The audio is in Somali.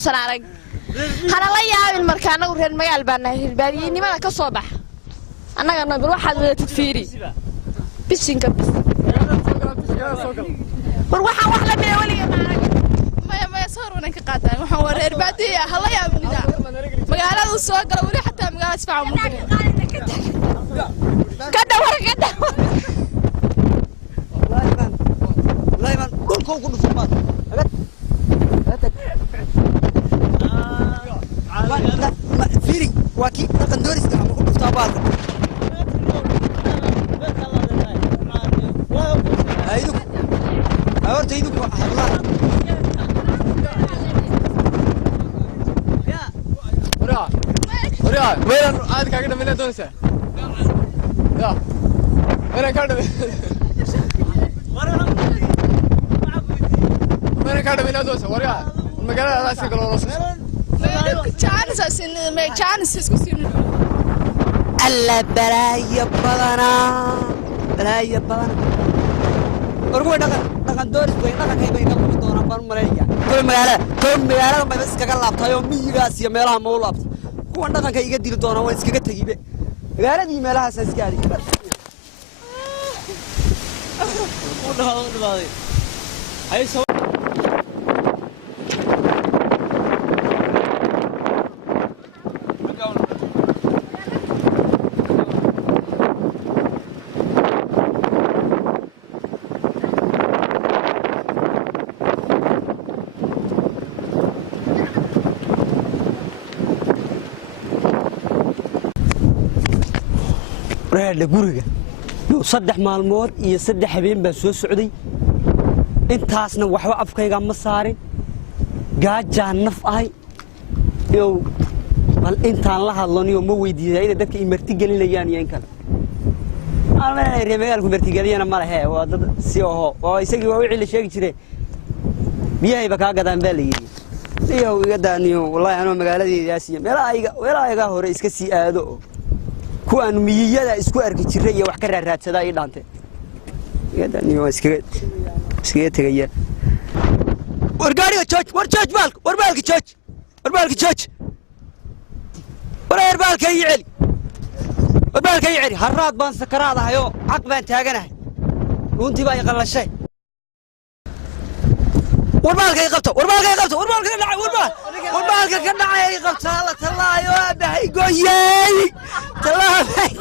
سنارك هلا لا يا المركان ورين مقال بنا الباديين ما كصباح أنا نقول واحد تفيري بس إنك بس وروح واحد من أولي ما يصير ونك قاتل وحور البادية هلا يا ابن ده مقالات السوق ولا حتى مقالات اسمعوا ممكن كده ورا كده والله يبان كل كل صباط فيري واكي لقن دوريس كان بقول بفتابات هيدوك أورت هيدوك حبلا وريا وين عادك كذا من دونسة يا وين كذا وين كذا من دونسة وريا المجال راسي كلورس كانس أسين ما كانس يسكسين ألا برايا بدنا أرجو دكان دوريس بين دكان هاي بين كم دونا بان مريجا كل مجال ما بس كذا لابتها يوم ميجاس يميلها مولابت هو دكان كي يقدر دونا ويس كذا تجيبه مجال دي ميلها أساس كاري والله هاي سو reer guriga iyo saddex maalmood iyo saddex habeen baan soo socday intaasna waxba afkayga ma saarin gaajaan naf ahay iyo bal intaan la hadlaniyo ma weydiiyay in dadka imarti gelinayaan iyo in kale aan reemeel ku marti geliyana ma lahe waa dad si oo waa isagii waa wixii la sheegi jiray biyahayba ka gadaan baa la yiri iyo iga daaniyo wallahi anoo magaaladeedaas iyo meelaha hore iska sii aado kuwan miyada isku arki jiray iyo wax ka raaraadsada ay dhaantay yadaniyo iska tagaya wargaariga George warbalka George warbalka yicil harraad baan sakaraadahayo xaq baan taaganahay runtii baa qalashay warbalka qabto warbalka ka dhacay qabta la talaayo abahay gooyay talaayo